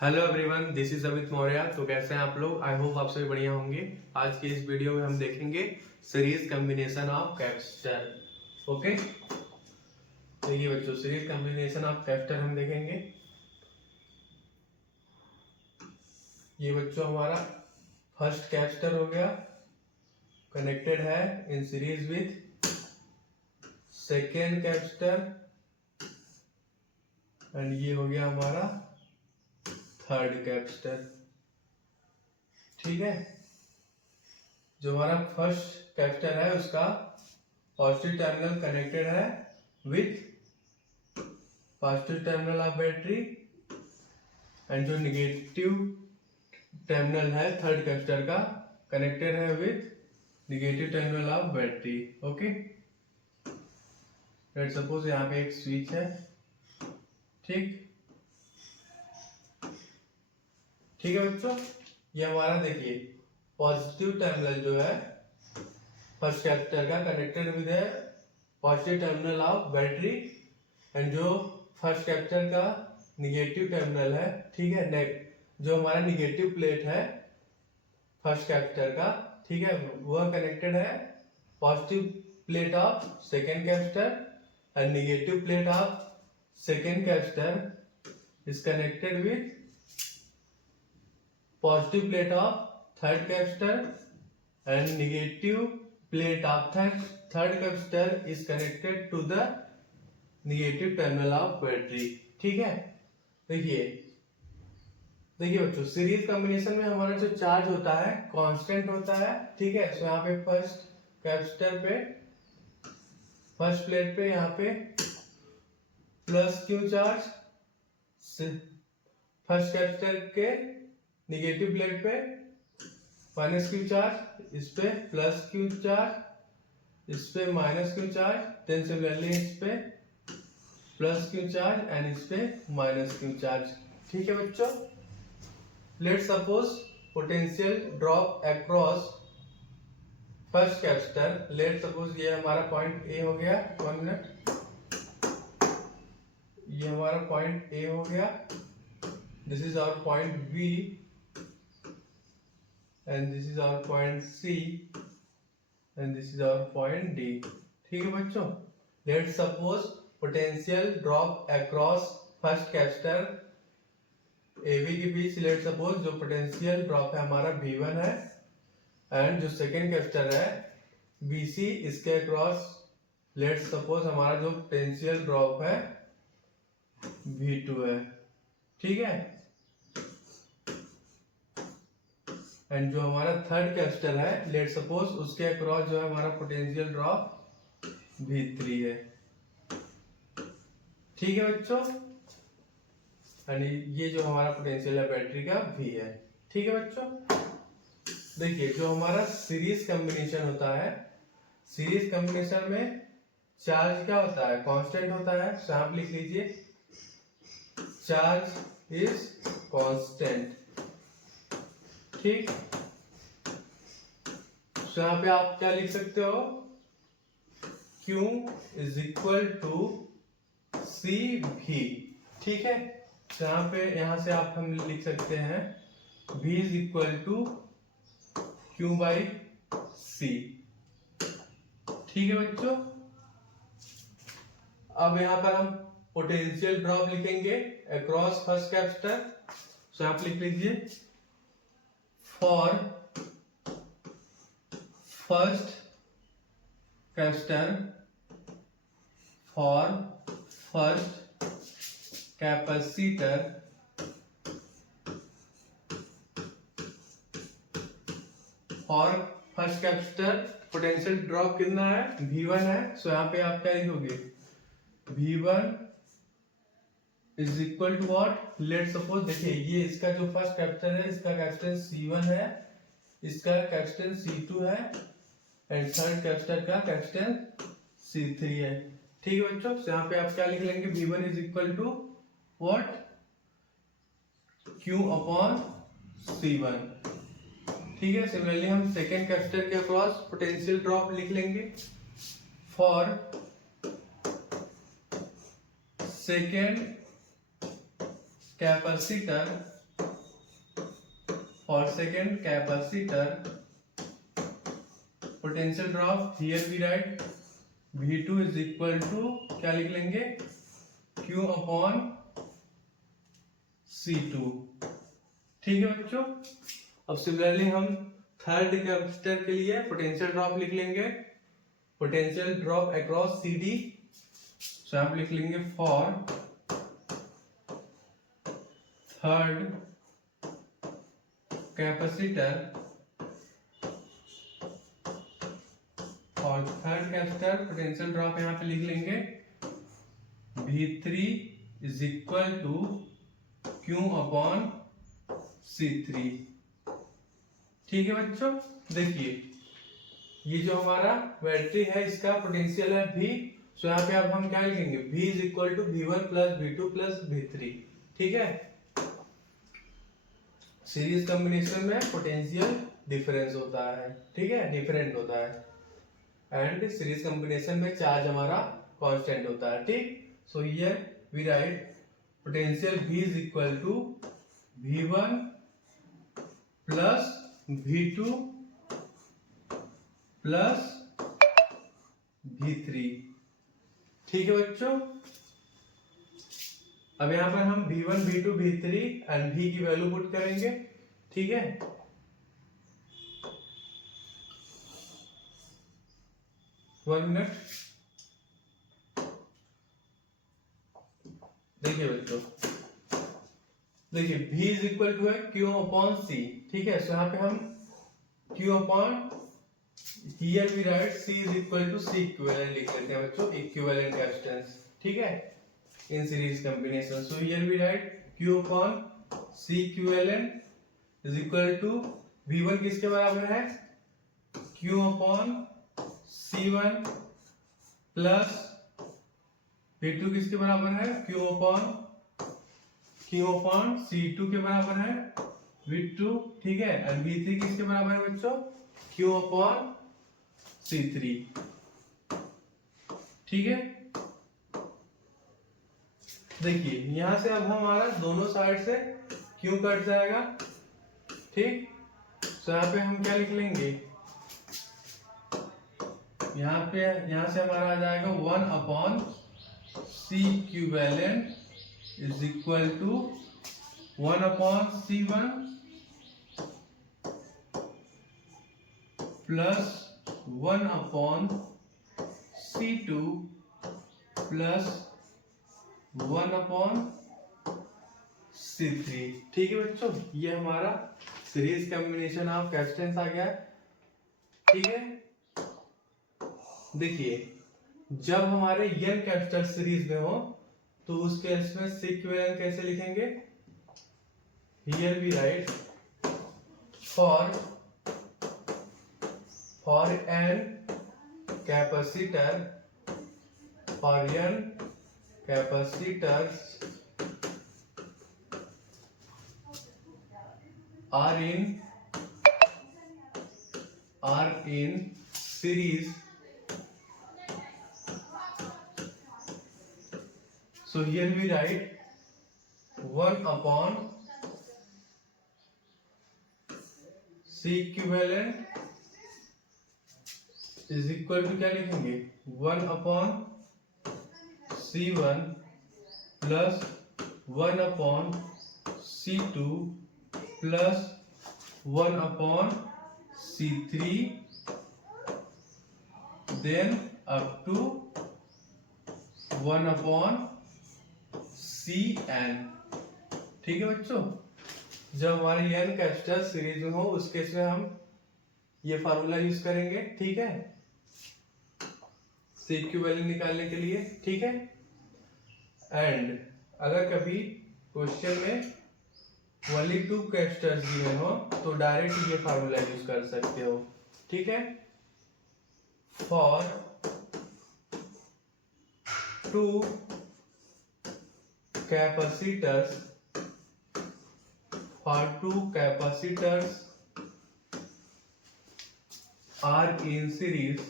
Hello everyone, this is Amit Maurya. तो कैसे हैं आप लोग? आई होप आप सभी बढ़िया होंगे। आज की इस वीडियो में हम देखेंगे series combination of capacitor. Okay, देखिए बच्चों, सीरीज कॉम्बिनेशन ऑफ कैपेसिटर हम देखेंगे। ये बच्चों हमारा फर्स्ट कैपेसिटर हो गया, कनेक्टेड है in series with second capacitor, and ये हो गया हमारा थर्ड कैपेसिटर। ठीक है, जो हमारा फर्स्ट कैपेसिटर है उसका पॉजिटिव टर्मिनल कनेक्टेड है with positive terminal of battery, and जो निगेटिव टर्मिनल है थर्ड कैपेसिटर का कनेक्टेड है with negative terminal of battery. Okay, let's suppose यहाँ पे एक स्विच है। ठीक ठीक है बच्चों, ये हमारा देखिए पॉजिटिव टर्मिनल जो है फर्स्ट कैपेसिटर का कनेक्टेड विद है positive terminal of battery, and जो फर्स्ट कैपेसिटर का निगेटिव टर्मिनल है, ठीक है, जो हमारा निगेटिव प्लेट है फर्स्ट कैपेसिटर का, ठीक है, वह कनेक्टेड है positive plate of second capacitor, and negative plate of second capacitor is connected with positive plate of third capacitor, and negative plate of third capacitor is connected to the negative terminal of battery। ठीक है, देखिए देखिए बच्चों, series combination में हमारा जो charge होता है कांस्टेंट होता है। ठीक है, तो यहाँ पे फर्स्ट कैपेसिटर पे फर्स्ट प्लेट पे यहाँ पे plus Q charge, first capacitor के निगेटिव प्लेट पे माइनस क्यू चार्ज, इस पे प्लस क्यू चार्ज, इस पे minus Q charge, then similarly इस पे प्लस क्यू चार्ज एंड इस पे माइनस क्यू चार्ज। ठीक है बच्चों, let's suppose potential drop across first capacitor. Let's suppose ये हमारा पॉइंट ए हो गया, 1 मिनट, ये हमारा पॉइंट ए हो गया, this is our point B, and this is our point C, and this is our point D। ठीक है बच्चों, let's suppose potential drop across first capacitor AB के बीच, let's suppose जो potential drop है हमारा V1 है, and जो second capacitor है BC, इसके across let's suppose हमारा जो potential drop है V2 है। ठीक है, एंड जो हमारा थर्ड कैपेसिटर है लेट्स सपोज उसके अक्रॉस जो है हमारा पोटेंशियल ड्रॉप V3 है। ठीक है बच्चों, एंड ये जो हमारा पोटेंशियल है बैटरी का V है। ठीक है बच्चों, देखिए जो हमारा सीरीज कॉम्बिनेशन होता है, सीरीज कॉम्बिनेशन में चार्ज क्या होता है, कांस्टेंट होता है। तो आप लिख लीजिए चार्ज इज कांस्टेंट। ठीक, तो यहाँ पे आप क्या लिख सकते हो, Q इज इक्वल टू सी भी। ठीक है, तो यहाँ पे यहाँ से आप हम लिख सकते हैं V is equal to Q by C. ठीक है बच्चों, अब यहाँ पर हम पोटेंशियल ड्रॉप लिखेंगे अक्रॉस फर्स्ट कैपेसिटर। तो आप लिख लीजिए for first capacitor, for first capacitor for first capacitor potential drop कितना है, V1 है। सो यहाँ पे आप क्या लिखोगे, V1 is equal to what, let's suppose देखिए ये इसका जो फर्स्ट कैपेसिटर है इसका कैपेसिटेंस C1 है, इसका कैपेसिटेंस C2 है, एंड थर्ड कैपेसिटर का कैपेसिटेंस C3 है। ठीक है बच्चों, तो यहाँ पे आप क्या लिख लेंगे, V1 is equal to what, Q upon C1। ठीक है, सिमिलरली हम सेकेंड कैपेसिटर के अक्रॉस पोटेंशियल ड्रॉप लिख लेंगे for second capacitor for second capacitor potential drop here we write V2 is equal to क्या लिख लेंगे Q upon C2। ठीक है बच्चों। अब सिमिलरली हम थर्ड कैपेसिटर के लिए पोटेंशियल ड्रॉप लिख लेंगे, potential drop across CD। So आप लिख लेंगे फॉर थर्ड कैपेसिटर, और थर्ड कैपेसिटर पोटेंशियल ड्रॉप यहाँ पे लिख लेंगे V3 is equal to Q upon C3। ठीक है बच्चों। देखिए ये जो हमारा बैटरी है इसका पोटेंशियल है V, सो यहाँ पे अब हम क्या लिखेंगे V is equal to V1 plus V2 plus V3। ठीक है। सीरीज कॉम्बिनेशन में पोटेंशियल डिफरेंस होता है, ठीक है, डिफरेंट होता है, एंड सीरीज कॉम्बिनेशन में चार्ज हमारा कांस्टेंट होता है। ठीक। So here we write potential V is equal to V1 plus V2 plus V3। ठीक है बच्चों। अब यहां पर हम V1 V2 V3 and V की वैल्यू पुट करेंगे। ठीक है। One minute. देखिए बच्चों, देखिए V इज इक्वल टू है Q अपॉन C। ठीक है। सो यहाँ पे हम Q upon here we write C is equal to C equivalent लिख लेते हैं बच्चों, इक्विवेलेंट कैपेसिटेंस। ठीक है, in series combination. So here we write Q upon C equivalent is equal to V1 किसके बराबर है Q upon C1 plus V2 किसके बराबर है Q अपॉन C2 के बराबर है V2। ठीक है। एंड V3 किसके बराबर है बच्चों Q अपॉन C3। ठीक है। देखिए यहां से अब हमारा दोनों साइड से Q कट जाएगा। ठीक। तो यहाँ पे हम क्या लिख लेंगे, यहां से हमारा आ जाएगा 1 upon C equivalent is equal to 1 upon C1 plus 1 upon C2 plus 1 upon C3। ठीक है बच्चों, ये हमारा सीरीज कॉम्बिनेशन ऑफ कैपेसिटेंस आ गया। ठीक है। देखिए जब हमारे n कैपेसिटर सीरीज में हो तो उस केस में C इक्विवेलेंट कैसे लिखेंगे, here we write for n capacitor, for n capacitors are in series, so here we write 1 upon C equivalent is equal to क्या लिखेंगे 1 upon C1 plus 1 upon C2 plus 1 upon C3 then up to 1 upon Cn। ठीक है बच्चों। जब हमारी n capacitor series में हो उस केस में हम ये फार्मूला यूज करेंगे। ठीक है, C इक्विवेलेंट निकालने के लिए। ठीक है। एंड अगर कभी क्वेश्चन में ओनली 2 कैपेसिटर्स दिए हो तो डायरेक्ट ये फार्मूला यूज कर सकते हो। ठीक है। For 2 capacitors, are in series,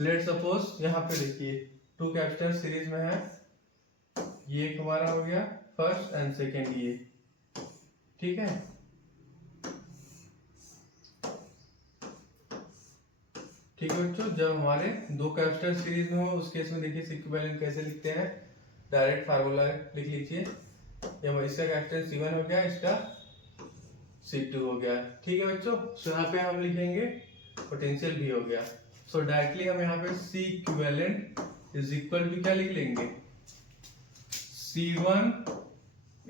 let suppose यहाँ पे देखिए 2 कैपेसिटर सीरीज में है ये एक हमारा हो गया फर्स्ट एंड सेकेंड ये, ठीक है। ठीक है बच्चों, जब हमारे दो कैपेसिटर सीरीज में हो उस केस में देखिए इक्विवेलेंट कैसे लिखते हैं, डायरेक्ट फार्मूला लिख लीजिए। ये इसका कैपेसिटेंस C1 हो गया, इसका C2 हो गया, ठीक है बच्चों। सो यहाँ पे हम लिखेंगे पोटेंशियल भी हो गया। सो डायरेक्टली हम यहाँ पे C equivalent is equal to क्या लिख लेंगे, C1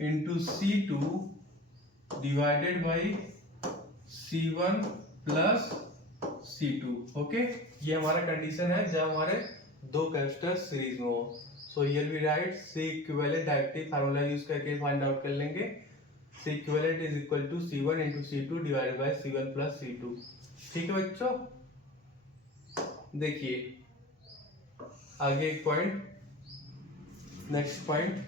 into C2 divided by C1 plus C2, okay. ये हमारा कंडीशन है जब हमारे दो कैपेसिटर सीरीज में हो। So here we write C equivalent, directly formula use करके फाइंड आउट कर लेंगे। C equivalent is equal to C1 into C2 divided by C1 plus C2, ठीक है बच्चों। देखिए आगे एक पॉइंट, नेक्स्ट पॉइंट,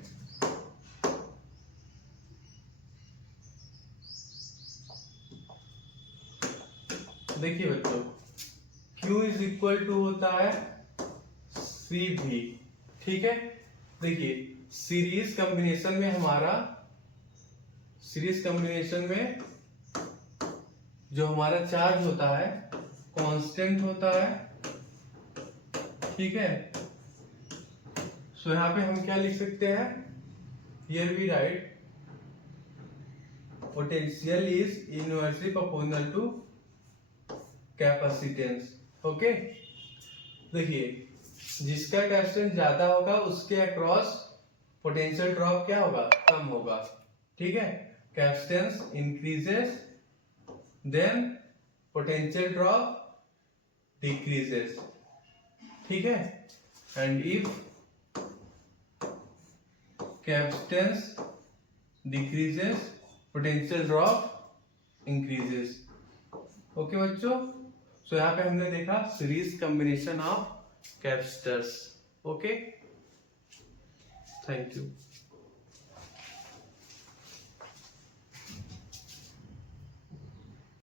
देखिए बच्चों Q इज इक्वल टू होता है CV, ठीक है। देखिए सीरीज कॉम्बिनेशन में हमारा, सीरीज कॉम्बिनेशन में जो हमारा चार्ज होता है कांस्टेंट होता है, ठीक है। सो यहाँ पे हम क्या लिख सकते हैं, here we write potential is inversely proportional to capacitance, okay. देखिए जिसका कैपेसिटेंस ज्यादा होगा उसके अक्रॉस पोटेंशियल ड्रॉप क्या होगा, कम होगा, ठीक है। Capacitance increases then potential drop decreases, ठीक है। And if capacitance decreases potential drop increases, okay बच्चों। सो यहाँ पे हमने देखा series combination of capacitors, okay. Thank you.